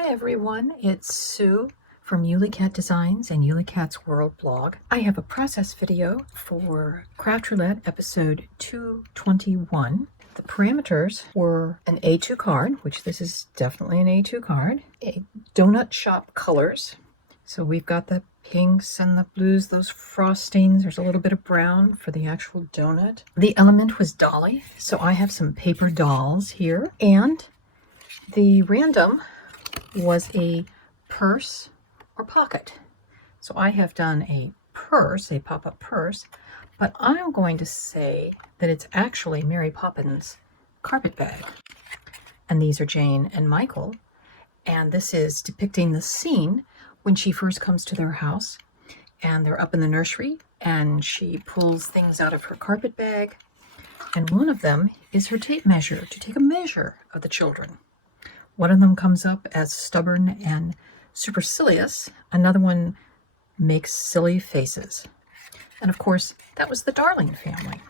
Hi everyone, it's Sue from Ully Cat Designs and Ully Cat's World blog. I have a process video for Craft Roulette episode 221. The parameters were an A2 card, which this is definitely an A2 card, a donut shop colors. So we've got the pinks and the blues, those frostings. There's a little bit of brown for the actual donut. The element was Dolly, so I have some paper dolls here. And the random was a purse or pocket. So I have done a purse, a pop-up purse, but I'm going to say that it's actually Mary Poppins' carpet bag. And these are Jane and Michael. And this is depicting the scene when she first comes to their house and they're up in the nursery and she pulls things out of her carpet bag. And one of them is her tape measure to take a measure of the children. One of them comes up as stubborn and supercilious. Another one makes silly faces. And of course, that was the Darling family.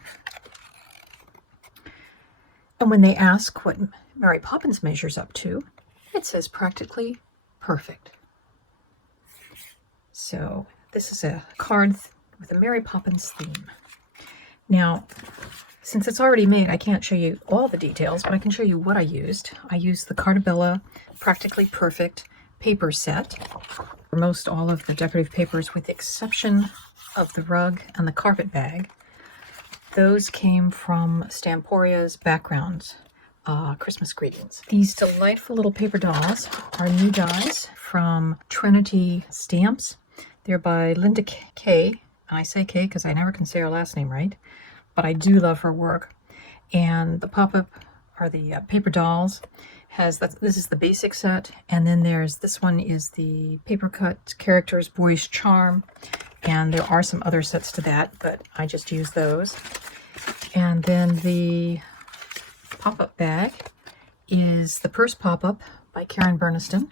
And when they ask what Mary Poppins measures up to, it says practically perfect. So this is a card with a Mary Poppins theme. Now, since it's already made, I can't show you all the details, but I can show you what I used. I used the Cartabella Practically Perfect paper set for most all of the decorative papers, with the exception of the rug and the carpet bag. Those came from Stamporia's Backgrounds Christmas Greetings. These delightful little paper dolls are new dies from Trinity Stamps. They're by Linda Kay, and I say Kay because I never can say her last name right. But I do love her work. And the pop-up, or the paper dolls, this is the basic set, and then this one is the paper cut characters Boyish Charm, and there are some other sets to that, but I just use those. And then the pop-up bag is the Purse Pop-Up by Karen Burniston.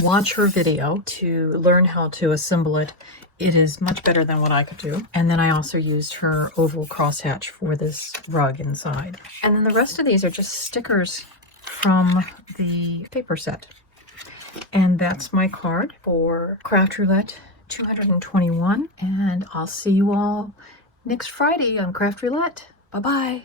Watch her video to learn how to assemble it. It is much better than what I could do. And then I also used her oval crosshatch for this rug inside. And then the rest of these are just stickers from the paper set. And that's my card for Craft Roulette 221. And I'll see you all next Friday on Craft Roulette. Bye-bye.